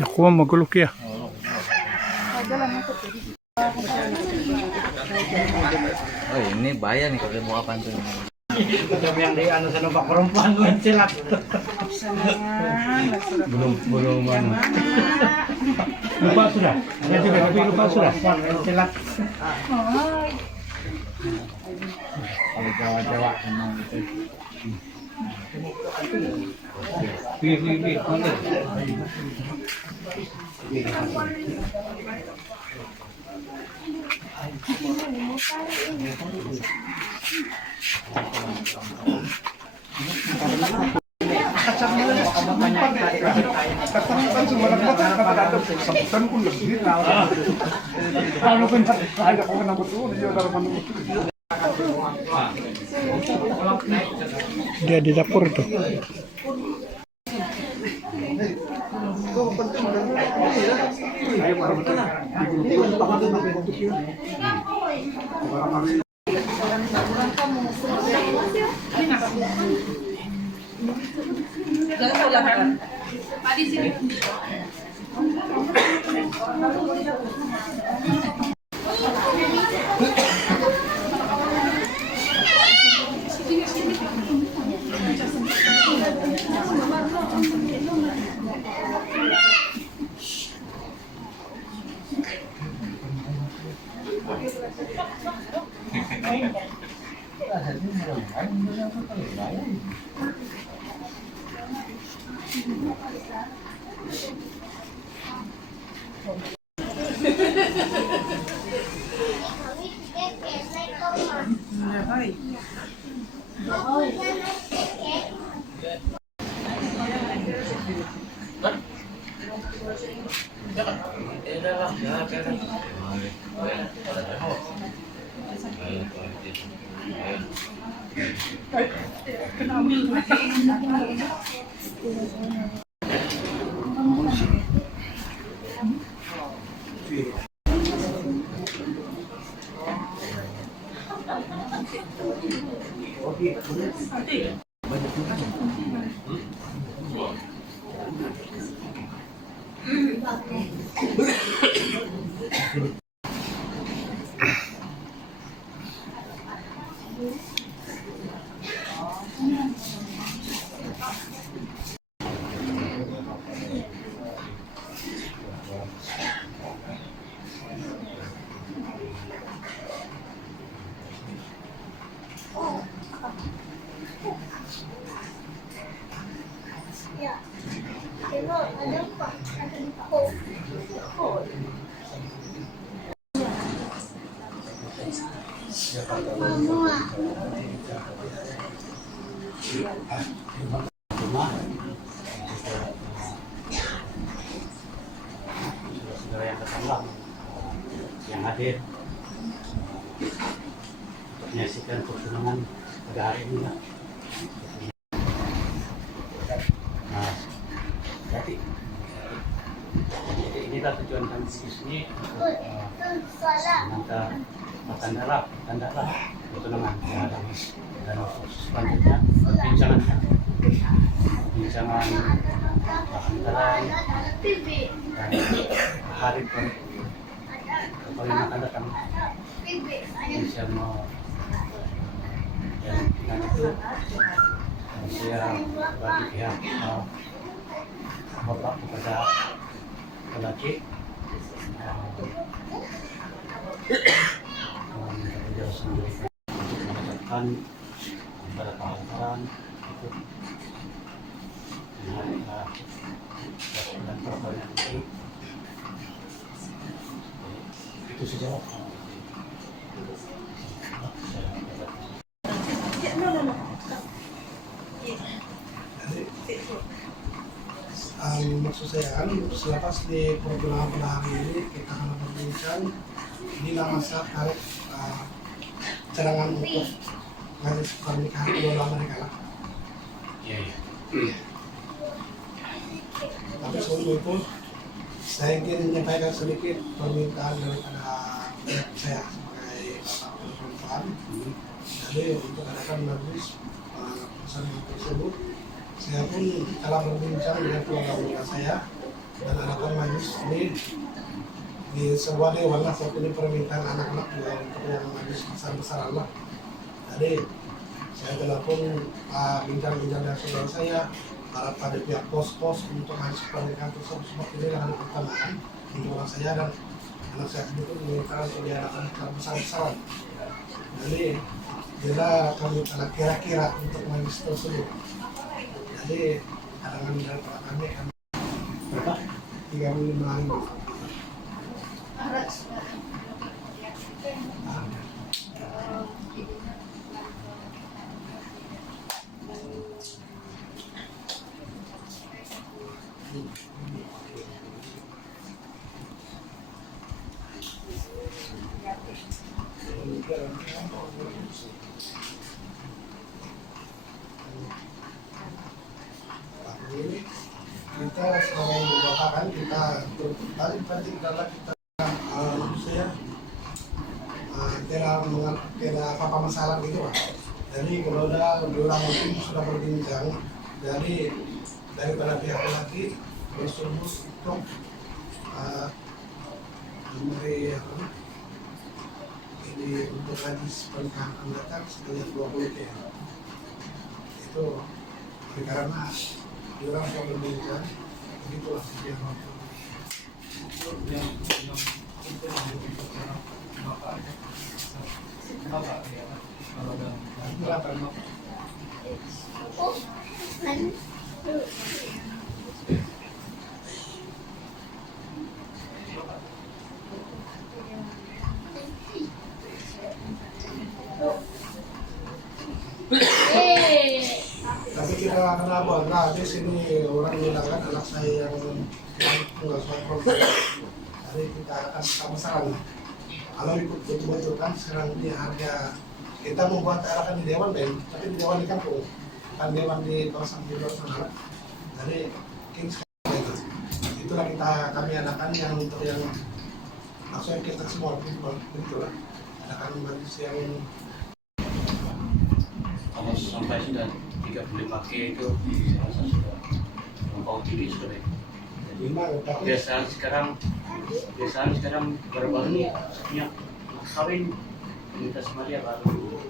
Naku, magulok ya. Oh ini bahaya nih kalau mau apa tuh. Yang di anu sana Pak perempuan mencilak. Belum anu. Lupa sudah. Ada juga tapi lupa sudah. Mencilak. Kalau Jawa-Jawa memang itu. Pi. Dia di dapur tuh. Saudara yang datang yang hadir untuk menyaksikan pertunangan pada hari ini lah. Nah, jadi inilah tujuan kami di sini untuk mengantar tanda pertunangan dan selanjutnya perbincangan antara dan hari paling akan datang bisa mau dan itu saya bagi pihak bapak kepada lelaki menjauh sendiri mengucapkan kepada kawan-kawan itu dan perkara itu saja. Maksud saya kan selepas di program hari ini kita akan berbincang bila masa tarik cadangan untuk ngaji pernikahan kedua mereka lah. Iya. Tapi sebelum itu saya ingin menyampaikan sedikit permintaan daripada saya sebagai bapak perempuan. Jadi untuk adakan majlis persamaan tersebut Saya pun telah berbincang dengan keluarga saya dan anak-anak majlis ini di sebuah dewan lah, seperti permintaan anak-anak juga untuk yang majlis besar-besaran lah. Jadi saya telepon bincang-bincang dengan saudara saya, harap pada pihak pos-pos untuk majlis pernikahan tersebut seperti ini yang dipertamakan untuk anak saya dan anak saya itu diminta untuk diadakan besar-besaran. Jadi bila kami anak kira-kira untuk majlis tersebut. Jadi kalangan dari para kami akan berapa? 35.000. Kita sebagai bapak kita tadi adalah kita saya tidak apa masalah gitu Pak. Jadi kalau udah diorang mungkin sudah berbincang daripada pihak laki bersetuju untuk memberi ini untuk hadis pernikahan mendatang sebanyak 20 ya. Itu karena diorang sudah berbincang, begitulah sekian waktu. Tapi kita kenapa? Nah, di sini orang bilang kan anak saya yang tinggal sekolah. Jadi kita akan sama-sama. Kalau ikut betul-betul kan sekarang ini harga kita membuat arahan di dewan Ben, tapi di dewan di kampung, kan dewan di kawasan di luar sana. Jadi mungkin sekarang itu, itulah kami adakan yang untuk yang maksudnya kita semua begitulah adakan majlis yang Kalau sampai sudah 35K itu saya sudah mengkau diri sudah baik. Biasaan sekarang baru-baru ini punya kawin minta sama dia baru.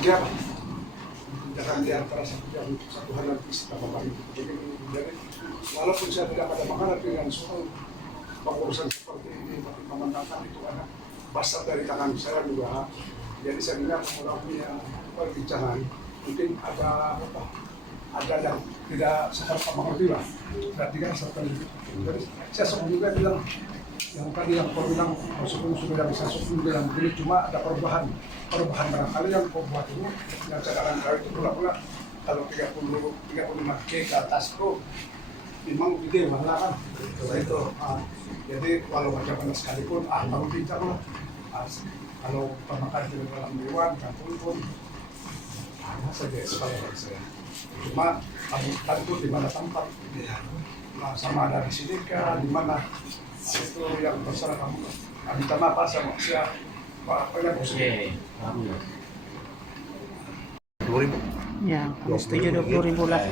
Kenapa? Jangan di antara satu hal nanti setelah makan itu. Jadi walaupun saya tidak pada makanan dengan soal pengurusan seperti ini, tapi pemandangan itu ada basah dari tangan saya juga. Jadi saya dengar orang punya perbincangan mungkin ada apa? Ada yang tidak seperti mengerti lah. Berarti kan seperti itu. Jadi saya juga bilang yang tadi yang kau bilang meskipun sudah bisa juga yang begini cuma ada perubahan barangkali yang kau buat itu yang cadangan kau itu pula kalau 35K ke atas itu memang gede malah kan itu jadi walau macam mana sekalipun baru bincang lah kalau pemakan di dalam dewan kampung pun saja sekali saya cuma tadi pun di mana tempat sama ada di sini kah di mana itu yang terserah kamu. Minta maaf sama siapa apa yang positif. 20.000. Ya, kami setuju 20.000 lah.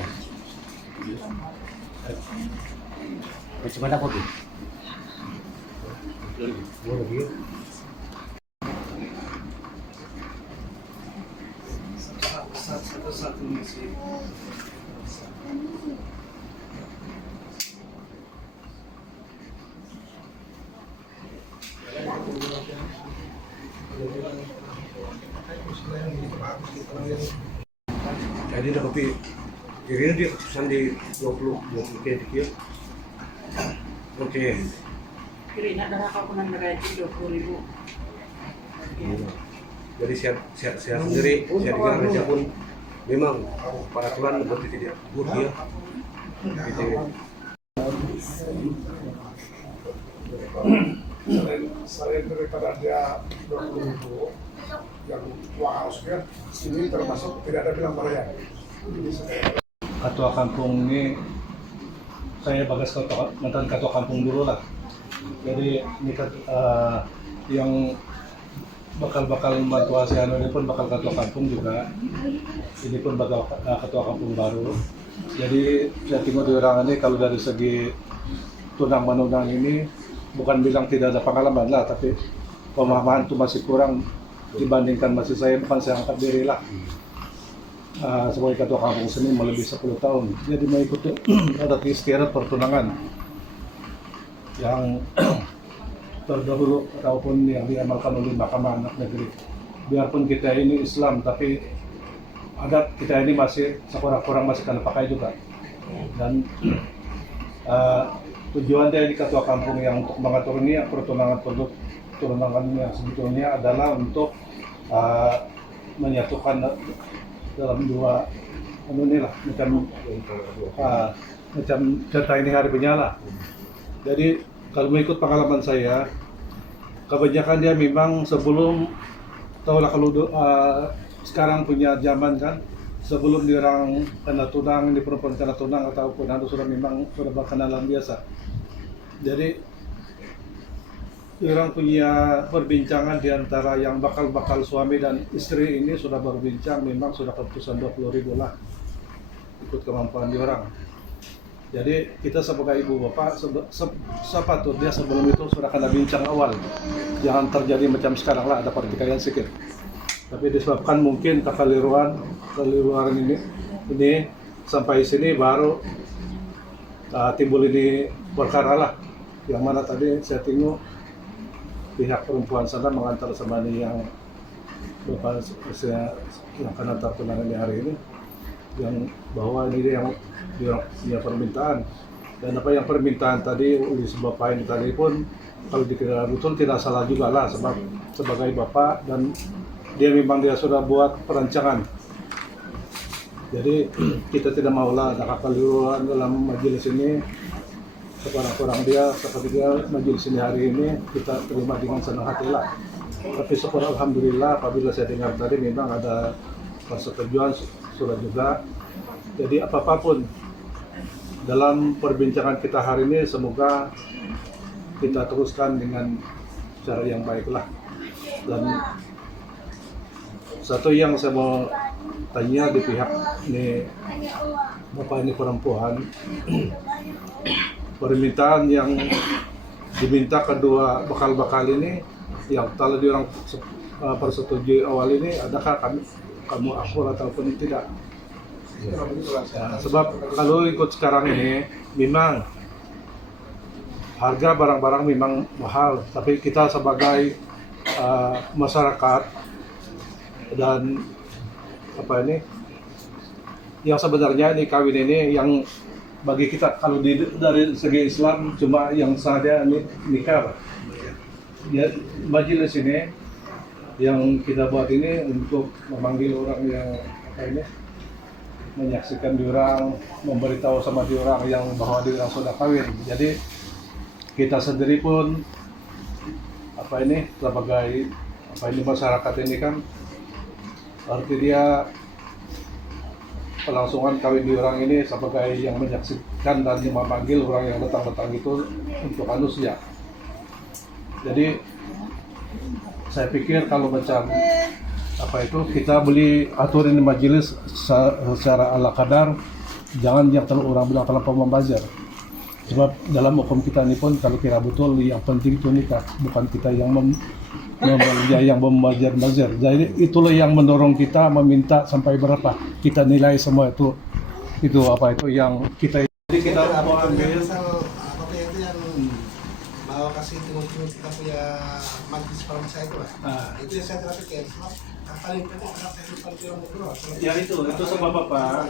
Macam mana kopi? Satu misi. Jadi udah kopi, kira dia keputusan di 20 kayak dikit. Oke. Kira nak darah kau pernah gaji 20.000. Jadi saya sendiri, saya dengar kerja pun memang para tuan berarti tidak good dia. Gitu. Selain daripada dia 20.000 yang uang hausnya, ini termasuk tidak ada bilang bayar. Ketua kampung ini saya bagas mantan ketua kampung dulu lah. Jadi ini yang bakal membantu si Ano ini pun bakal ketua kampung juga. Ini pun bakal ketua kampung baru. Jadi saya tengok di orang ini kalau dari segi tunang menunang ini bukan bilang tidak ada pengalaman lah, tapi pemahaman itu masih kurang dibandingkan masih saya, bukan saya angkat diri lah. Sebagai ketua kampung seni melebihi 10 tahun. Jadi mengikuti adat istiadat pertunangan yang terdahulu ataupun yang diamalkan oleh Mahkamah Anak Negeri. Biarpun kita ini Islam, tapi adat kita ini masih sekurang-kurang masih kena pakai juga. Dan tujuan dari ketua kampung yang untuk mengatur ini pertunangan yang sebetulnya adalah untuk menyatukan dalam dua inilah macam cerita ini hari penyala. Jadi kalau mengikut pengalaman saya, kebanyakan dia memang sebelum, tahulah kalau sekarang punya zaman kan, sebelum diorang kena tunang, di perempuan kena tunang ataupun ada sudah memang sudah berkenalan biasa. Jadi diorang punya perbincangan di antara yang bakal suami dan istri ini sudah berbincang, memang sudah keputusan 20.000 lah ikut kemampuan diorang. Jadi kita sebagai ibu bapak sepatutnya sebelum itu sudah kena bincang awal. Jangan terjadi macam sekarang lah, ada pertikaian sedikit. Tapi disebabkan mungkin kekeliruan ini sampai sini baru timbul ini perkara lah. Yang mana tadi saya tengok pihak perempuan sana mengantar sama yang bapak saya yang kena tunangan di hari ini, yang bahwa ini dia permintaan, dan apa yang permintaan tadi disebabkan tadi pun kalau dikira betul tidak salah juga lah, sebab sebagai bapak dan dia memang dia sudah buat perancangan. Jadi kita tidak maulah ada kekeliruan dalam majelis ini. Sekurang-kurang dia seperti dia majelis ini hari ini kita terima dengan senang hati lah. Tapi syukur alhamdulillah apabila saya dengar tadi memang ada persetujuan sudah juga. Jadi apapun dalam perbincangan kita hari ini semoga kita teruskan dengan cara yang baiklah. Dan satu yang saya mau tanya di pihak ini bapak ini perempuan, permintaan yang diminta kedua bakal ini yang kalau diorang persetujui awal ini, adakah kamu akur ataupun tidak? Ya, sebab kalau ikut sekarang ini memang harga barang-barang memang mahal, tapi kita sebagai masyarakat dan apa ini yang sebenarnya ini kawin ini yang bagi kita kalau dari segi Islam cuma yang saja nikah. Ya, majelis ini yang kita buat ini untuk memanggil orang yang apa ini menyaksikan diorang, memberitahu sama diorang yang bahwa diorang sudah kawin. Jadi kita sendiri pun apa ini sebagai apa ini masyarakat ini kan arti dia pelangsungan kawin diorang ini sebagai yang menyaksikan dan memanggil orang yang datang itu untuk anusia. Jadi saya pikir kalau macam apa itu kita beli aturan di majelis secara ala kadar, jangan yang terlalu orang bilang terlalu membazir. Sebab dalam hukum kita ini pun kalau kira betul yang penting itu nikah, bukan kita yang yang membazir. Jadi itulah yang mendorong kita meminta sampai berapa kita nilai semua itu apa itu yang kita. Jadi kita mau ambil apa itu yang bawa kasih tengok kita punya majlis permisa itu lah. Itu yang saya terapkan. Paling penting adalah teknikal dia ngobrol. Ya itu sebab apa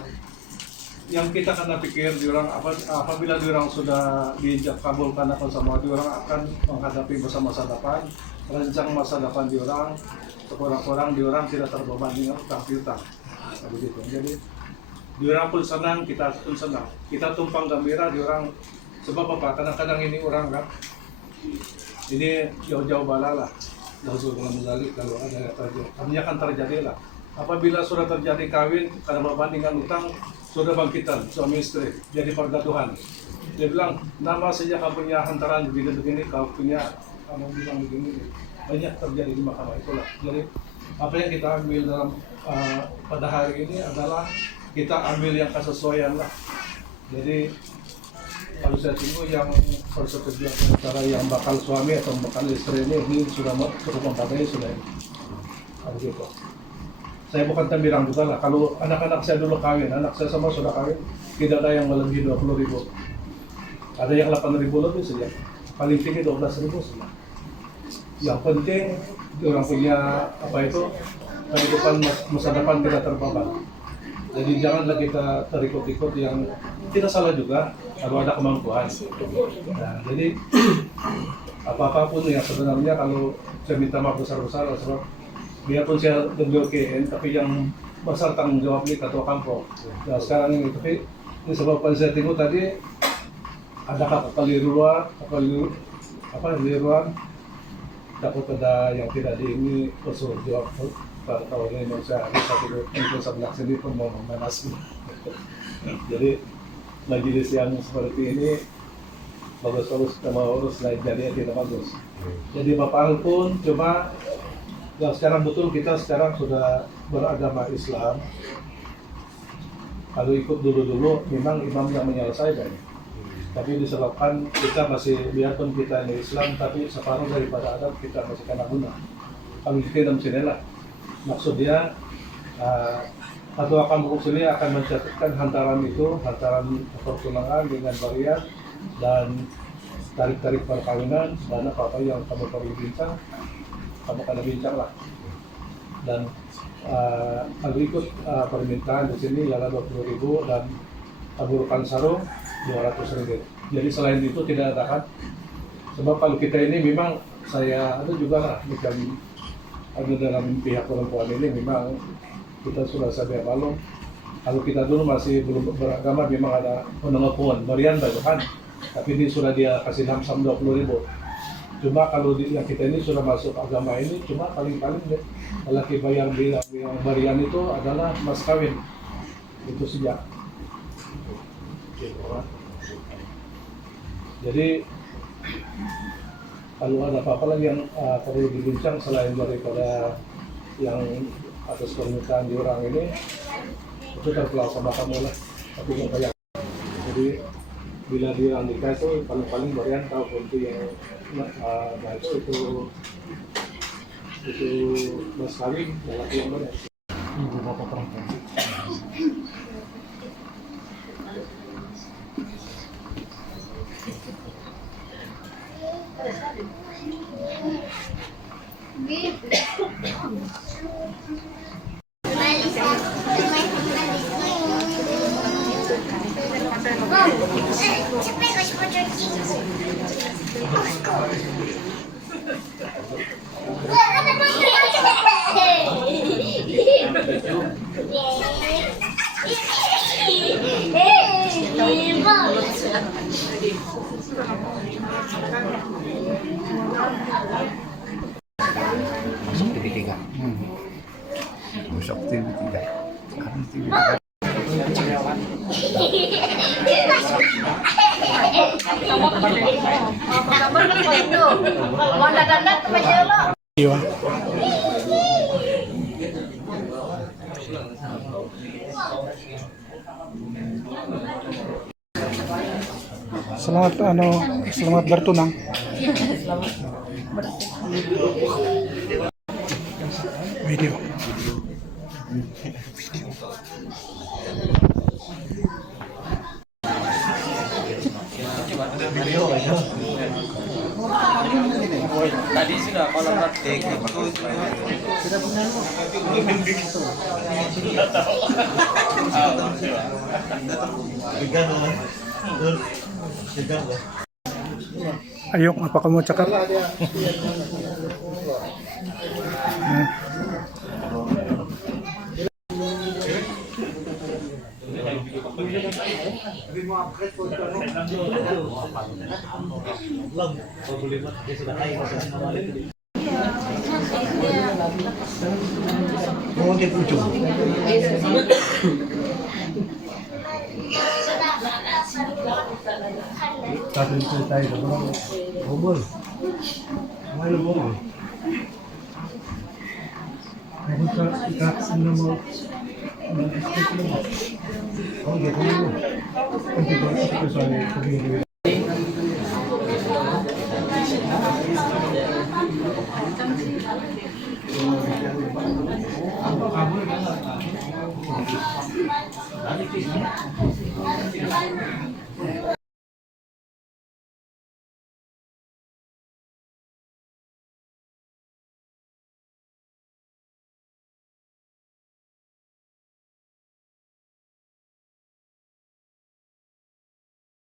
yang kita kena pikir diorang apabila diorang sudah diinjak kabulkan akan sama diorang akan menghadapi masa depan, rencang masa depan diorang, sekurang-kurang diorang tidak terbebani dengan utang piutang. Begitu. Jadi diorang pun senang, kita pun senang. Kita tumpang gembira diorang sebab apa? Kadang-kadang ini orang kan ini jauh-jauh balalah. Lalu kalau ada yang terjadi, hanya akan terjadi lah. Apabila sudah terjadi kawin karena berbandingan utang, sudah bangkitan suami istri, jadi pergaduhan. Dia bilang, nama saja kamu punya hantaran begini-begini, kau punya kamu bilang begini. banyak terjadi di mahkamah itulah. Jadi apa yang kita ambil dalam pada hari ini adalah kita ambil yang kesesuaian lah. Jadi kalau saya tunggu yang persetujuan antara yang bakal suami atau bakal istri ini sudah cukup memadai sudah ini. Begitu. Saya bukan bilang juga lah, kalau anak-anak saya dulu kawin, anak saya semua sudah kawin, tidak ada yang melebihi 20.000. Ada yang 8.000 lebih saja, paling tinggi 12.000 saja. Yang penting orang punya apa itu kehidupan masa depan kita terbabat. Jadi janganlah kita terikut-ikut yang tidak salah juga kalau ada kemampuan. Nah, jadi apapun yang sebenarnya kalau saya minta maaf besar-besar sebab biarpun saya DWKN, tapi yang besar tanggung jawab ini ketua kampung. Nah sekarang ini, tapi disebabkan saya tengok tadi ada kekeliruan, takut ada yang tidak diingini usul jawab. Kalau ini saya satu untuk sebelah sini pun mau memanas. Jadi majelis yang seperti ini bagus-bagus sama urus lain jadi tidak bagus. Jadi Bapak pun cuma yang sekarang betul kita sekarang sudah beragama Islam. Kalau ikut dulu-dulu memang imam yang menyelesaikan. Tapi disebabkan kita masih, biarpun kita ini Islam, tapi separuh daripada adat kita masih kena guna. Kalau kita dalam sini lah. Maksud dia, ketua kampung sini akan mencatatkan hantaran itu, hantaran pertunangan dengan varian dan tarik-tarik perkawinan dan apa-apa yang kamu perlu bincang. Kamu akan bincang lah. Dan kalau ikut permintaan di sini ialah 20.000 dan taburkan sarung 200.000. Jadi selain itu tidak ada kan? Sebab kalau kita ini memang saya ada juga lah bukan ada dalam pihak perempuan ini memang kita sudah sadar balong. Kalau kita dulu masih belum beragama memang ada penengapuan barian banyak kan? Tapi ini sudah dia kasih lamsam 20.000. Cuma kalau yang kita ini sudah masuk agama ini cuma paling-paling lelaki bayar yang barian itu adalah mas kawin itu sejak. Jadi kalau ada apa-apa lagi yang perlu dibincang selain daripada yang atas permintaan diorang ini itu terpulang sama kamu lah. Tapi yang banyak. Jadi bila dia nikah itu paling barian tahu untuk yang nah itu mas kawin lelaki yang mana? Ibu bapak perempuan. Masuk TV3. Masuk TV3. Sekarang TV3. Selamat bertunang. Video. Tadi sudah kalau praktek Ayo, apa kamu cakap? Tapos ito tayo sa mga bubol. Ano bubol? Ako sa ikaksin na mo. Oh, gitu mo. Hindi ko ito sa pagiging.